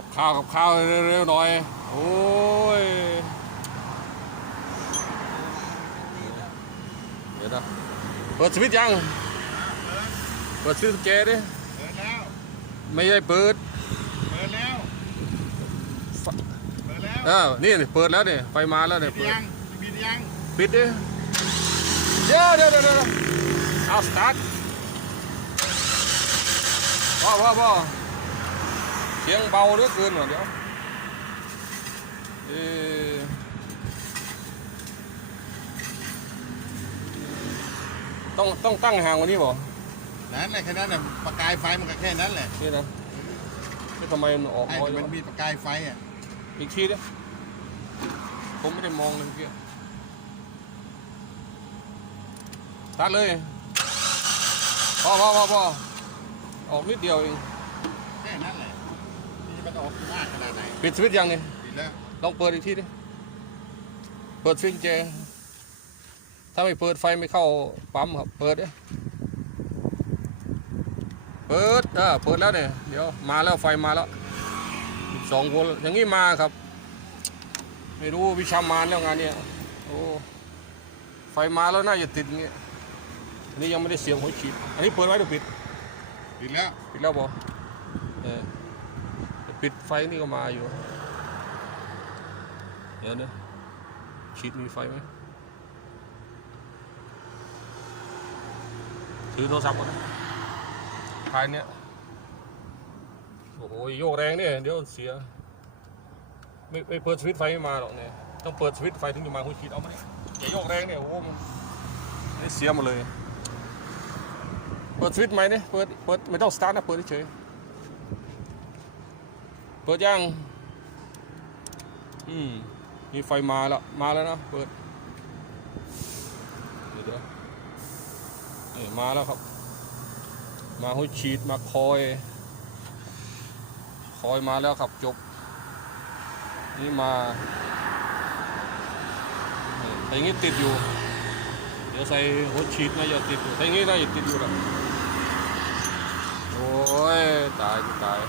กับข้าวกับข้าวเร็วๆหน่อย โอ้ยเดี๋ยวนะเปิดสวิตช์ยัง เปิดสวิตช์กุญแจดิเปิดแล้ว ไม่ใช่เปิด เปิดแล้วไฟเปิดแล้วเออนี่เปิดแล้วเนี่ยไฟมาแล้วเนี่ยปิดเปิดยังปิดยังปิดดิเดี๋ยวเดี๋ยวเดี๋ยวเดี๋ยวเอาสตาร์ทพ่อพ่อพ่อเสียงเบาเหลือเกินว่ะเดี๋ยวเอ๊ะต้องต้องตั้งห่างกว่านี้บ่นั่นแหละแค่นั้นแหละประกายไฟมันก็แค่นั้นแหละนี่นะนี่ทำไมมันออกไอ้น้อยที่จัมันงวะมีประกายไฟอะอีกทีดิผมไม่ได้มองเลยเมื่อกี้ตัดเลยพอพอพอพอออกนิดเดียวเองแค่นั้นแหละนี่ มันจะออกมากขนาดไหนปิดสวิตช์ยังนี่ปิดแล้วลองเปิดอีกทีดิ เปิดสวิตช์เจ ถ้าไม่เปิดไฟไม่เข้าปั๊มครับ เปิดดิเปิดเออเปิดแล้วเนี่ย เดี๋ยวมาแล้วไฟมาแล้วสองโวลต์อย่างนี้มาครับ ไม่รู้วิชามานแล้วงานเนี้ยโอ้ไฟมาแล้วน่าจะติดอย่างเงี้ยอันนี้ยังไม่ได้เสียบหัวฉีด อันนี้เปิดไว้หรือปิดปิดแล้ว ปิดแล้วบอเออแต่ ปิดไฟนี่ก็มาอยู่ เดี๋ยวนะชีดมีไฟไหมถือโทรศัพท์ก่อนนะทายเนี้ยโอ้โหโยกแรงเนี่ยเดี๋ยวเสีย ไม่ไม่เปิดสวิตไฟไม่มาหรอกเนี่ยต้องเปิดสวิตไฟถึงจะมาคุยชีดเอาไหมอย่าโยกแรงเนี่ยโอ้โหมันเสียหมดเลย เปิดสวิตไหมเนี่ยเปิดเปิดไม่ต้องสตาร์ทนะเปิดเฉย ปิดยังอืมมีไฟมาแล้ว มาแล้วนะ เปิด เดี๋ยวเดี๋ยวนี่มาแล้วครับ มาหัวฉีดมาคอย คอยมาแล้วครับจบ นี่มาแต่อย่างนี้ติดอยู่ เดี๋ยวใส่หัวฉีดนะอย่าติดอยู่แต่อย่างนี้น่าจะติดอยู่แล้วโอ้ย ตายตาย